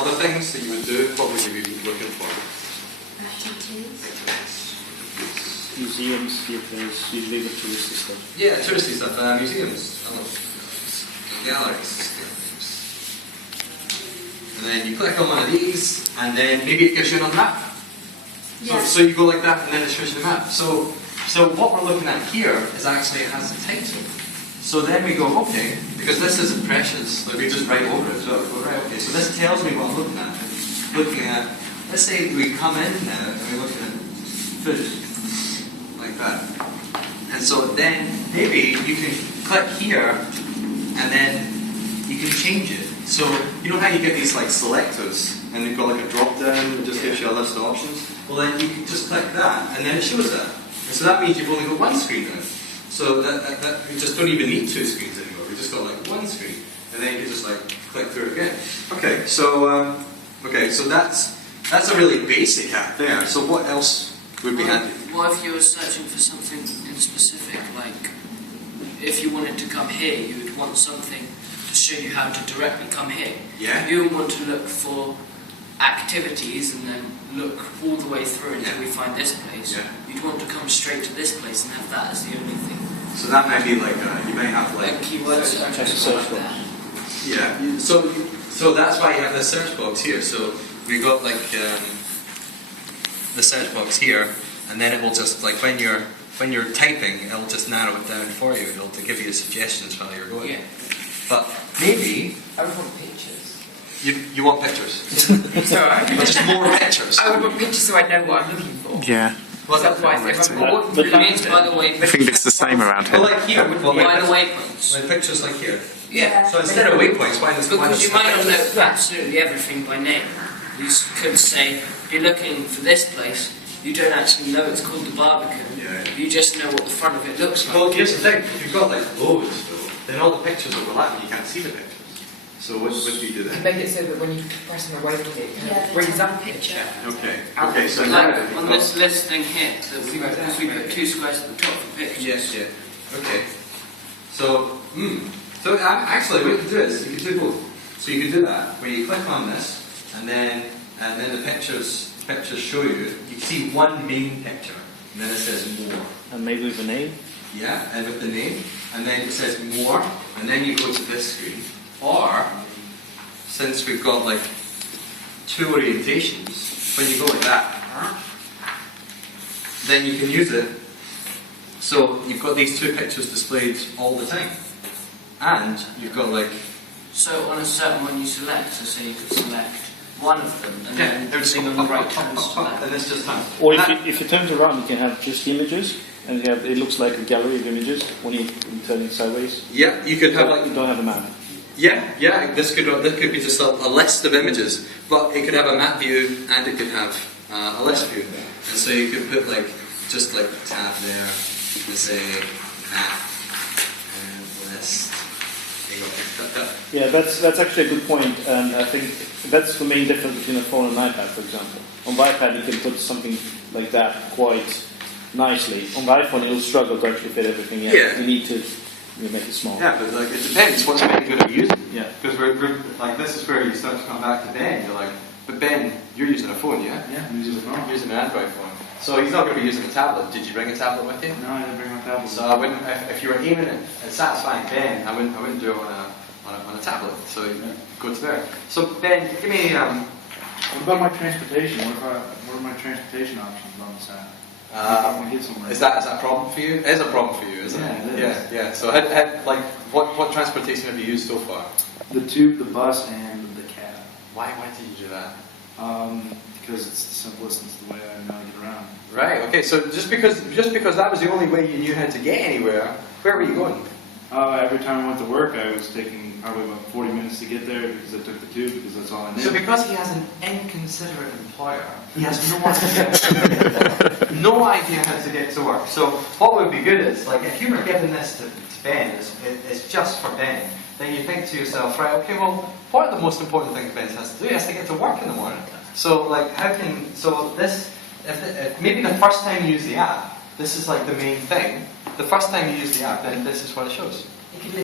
other things that you would do, what would you be looking for? Museums, theatres, usually the touristy stuff. Yeah, touristy stuff, museums, galleries. And then you click on one of these, and then maybe it gives you another map. So you go like that, and then it shows you the map. So what we're looking at here is actually it has the title. So then we go, okay, because this is impressions, like we just write over it. So we go, right, okay, so this tells me what I'm looking at. Looking at, let's say we come in now and we're looking at food, like that. And so then maybe you can click here, and then you can change it. So you know how you get these like selectors, and you've got like a drop down that just gives you a list of options? Well then you can just click that, and then it shows that. And so that means you've only got one screen now. So that you just don't even need two screens anymore. We just got like one screen, and then you can just like click through it again. Okay, so that's a really basic hack there. So what else would be handy? What if you were searching for something in specific, like if you wanted to come here, you would want something to show you how to directly come here. Yeah. You would want to look for activities and then look all the way through until we find this place. Yeah. You'd want to come straight to this place and have that as the only thing. So that might be like you might have like keyword search or something like that. Yeah. So that's why you have the search box here. So we got like the search box here, and then it will just like when you're typing, it'll just narrow it down for you. It'll give you suggestions while you're going. Yeah. But maybe I would want pictures. you want pictures. Sorry. But just more pictures. I would want pictures so I know what I'm looking for. Yeah. Well, That's why it means by the way. I think it's the same around well, here. like here, well, By like, the waypoints. like pictures like here. Yeah. So instead of waypoints, why does Because you might not know absolutely everything by name. You could say, if you're looking for this place, you don't actually know it's called the Barbican. Yeah. You just know what the front of it looks like. Well, here's the thing: if you've got like loads, though, then all the pictures overlap and you can't see the pictures. So what do you do You then? can make it so that when you press on the right click, it brings up a picture. Okay. Okay. So Like now on this list thing here, that we put two squares at the top for pictures. Yes. Yeah. Okay. So so actually, what you can do is you can do both. So you can do that where you click on this, and then the pictures show you. You can see one main picture, and then it says more. And maybe with a name. Yeah, and with the name, and then it says more, and then you go to this screen. Or, since we've got like two orientations, when you go like that, then you can use it. So you've got these two pictures displayed all the time, and you've got like. So on a certain one you select, so say you could select one of them, and Yeah, then they're just everything on the right turns to that. and this just happens. Or if you turn it around, you can have just images, and you have, it looks like a gallery of images when you turn it sideways. Yeah, you could have So like. you don't have a map. Yeah. This could be just a list of images, but it could have a map view and it could have a list view. And so you could put like just like a tab there and say map and list. Yeah, that's actually a good point, and I think that's the main difference between a phone and an iPad, for example. On the iPad you can put something like that quite nicely. On the iPhone you'll struggle to actually fit everything in. Yeah. You need to make it small. Yeah, but like it depends what's Ben good at using. Yeah. Because we're like this is where you start to come back to Ben. You're like, but Ben, you're using a phone, yeah? Yeah, I'm using a phone. You're using an Android phone. So he's not going to be using a tablet. Did you bring a tablet with you? No, I didn't bring my tablet. So I wouldn't, if you were aiming at satisfying Ben, I wouldn't do it on a tablet. So you go to there. So Ben, give me. What about my transportation? What are my transportation options on this app? I want to get somewhere. Is that a problem for you? It is a problem for you, isn't Yeah, it? it is. Yeah. So like what transportation have you used so far? The tube, the bus, and the cab. Why did you do that? Because it's the simplest and it's the way I know how to get around. Right. Okay. So just because that was the only way you knew how to get anywhere, where were you going? Every time I went to work, I was taking probably about 40 minutes to get there because I took the tube because that's all I knew. So because he has an inconsiderate employer, he has no idea how to get to work. So what would be good is, like, if you were giving this to Ben, it's just for Ben, then you think to yourself, right, okay, well, what are the most important things Ben has to do? He has to get to work in the morning. So, like, if maybe the first time you use the app, this is like the main thing. The first time you use the app, then this is what it shows.